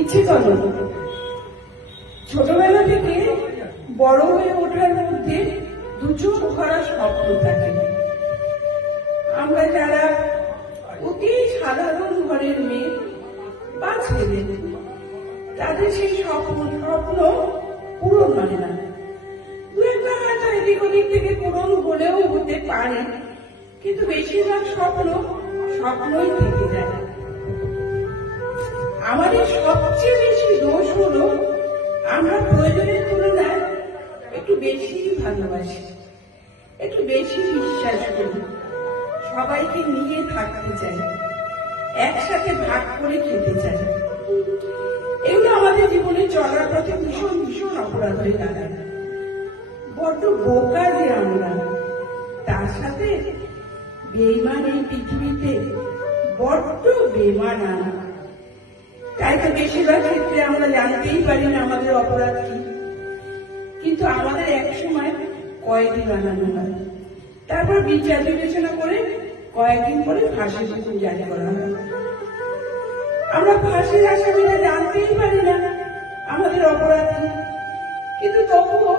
ইচ্ছে করো ছোটবেলা থেকে বড় হয়ে ওঠার মধ্যে দুচোখ ভরা স্বপ্ন থাকে। আমরা যারা অতি সাধারণ ঘরের মেয়ে বা ছেলে, তাদের সেই স্বপ্ন পূরণ হয় না। দু একটা হয়তো এদিক ওদিক থেকে পূরণ হলেও হতে পারে, কিন্তু বেশিরভাগ স্বপ্নই থেকে যায়। আমাদের সবচেয়ে বেশি দোষ হলো আমরা প্রয়োজনের তুলনায় একটু বেশি ভালোবাসি, একটু বেশি বিশ্বাস করি, সবাইকে নিয়ে থাকতে চাই, একসাথে ভাগ করে খেতে চাই। এগুলো আমাদের জীবনে চলার পথে ভীষণ ভীষণ অপরাধ হয়ে দাঁড়ায়। বড্ড বোকা যে আমরা, তার সাথে বেইমান এই পৃথিবীতে বড্ড বেমান আনা। তাই তো বেশিরভাগ ক্ষেত্রে আমরা জানতেই পারি না আমাদের অপরাধ কি, কিন্তু আমাদের এক সময় কয়েদি বানানো হয়, তারপর বিচার বিবেচনা করে কয়েকদিন পরে ফাঁসি হুকুম জারি করা হয়। আমরা ফাঁসির আসামিরা জানতেই পারি না আমাদের অপরাধ কি, কিন্তু তবুও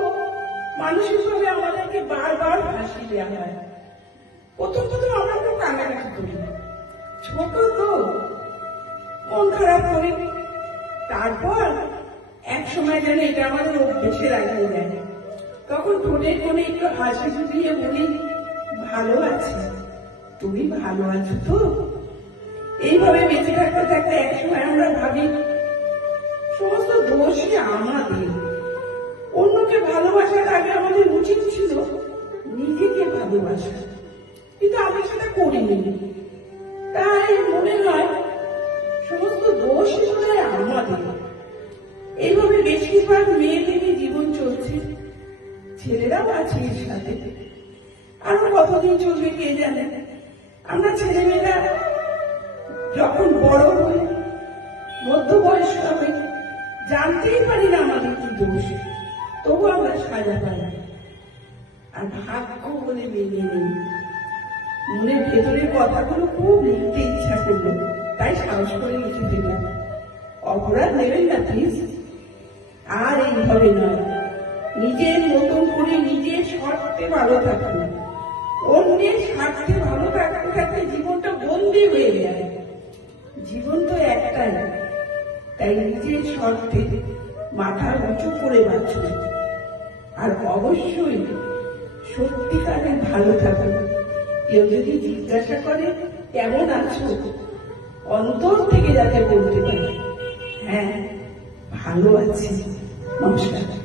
মানসিকভাবে আমাদেরকে বারবার ফাঁসি দেওয়া হয়। প্রথম আমরা তো কান্নাকাটি করি, ছোট তো মন খারাপ করি, তারপর এক সময় যেন এটা আমাদের অভ্যেসে লাগিয়ে দেয়। তখন ঠোঁটের কোণে একটু হাসি ফুটিয়ে বলি, ভালো আছি, তুমি ভালো আছো তো? এইভাবে বেঁচে থাকতে থাকতে এক সময় আমরা ভাবি সমস্ত দোষই আমাদের। অন্যকে ভালোবাসার আগে আমাদের উচিত ছিল নিজেকে ভালোবাসা, কিন্তু আমি সেটা করিনি। তাই মনে হয় সমস্ত দোষই বোধহয় আমাদের। এইভাবে বেশিরভাগ মেয়েদেরই জীবন চলছে, ছেলেরাও আছে এর সাথে। আরো কতদিন চলবে কে জানে। আমরা ছেলেমেয়েরা যখন বড় হই, মধ্যবয়স্ক হই, জানতেই পারি না আমাদের কি দোষ, তবু আমরা সাজা পাই। আর ভাগ্য বলে মেনে নেই। মনের ভেতরের কথাগুলো খুব লিখতে ইচ্ছা করলো, তাই সাহস করে লিখে দিলাম। অপরাধ নেবেন না প্লিজ। আর এইভাবে নয়, নিজের মতন করে নিজের স্বার্থে ভালো থাকুন। অন্যের স্বার্থে ভালো থাকতে থাকতে জীবনটা বন্দী হয়ে যায়। জীবন তো একটাই, তাই নিজের স্বার্থে মাথা উঁচু করে বাঁচুন। আর অবশ্যই সত্যিকারে ভালো থাকুন। কেউ যদি জিজ্ঞাসা করে কেমন আছো, অন্তর থেকে যাতে বলতে পারে, হ্যাঁ ভালো আছি। নমস্কার।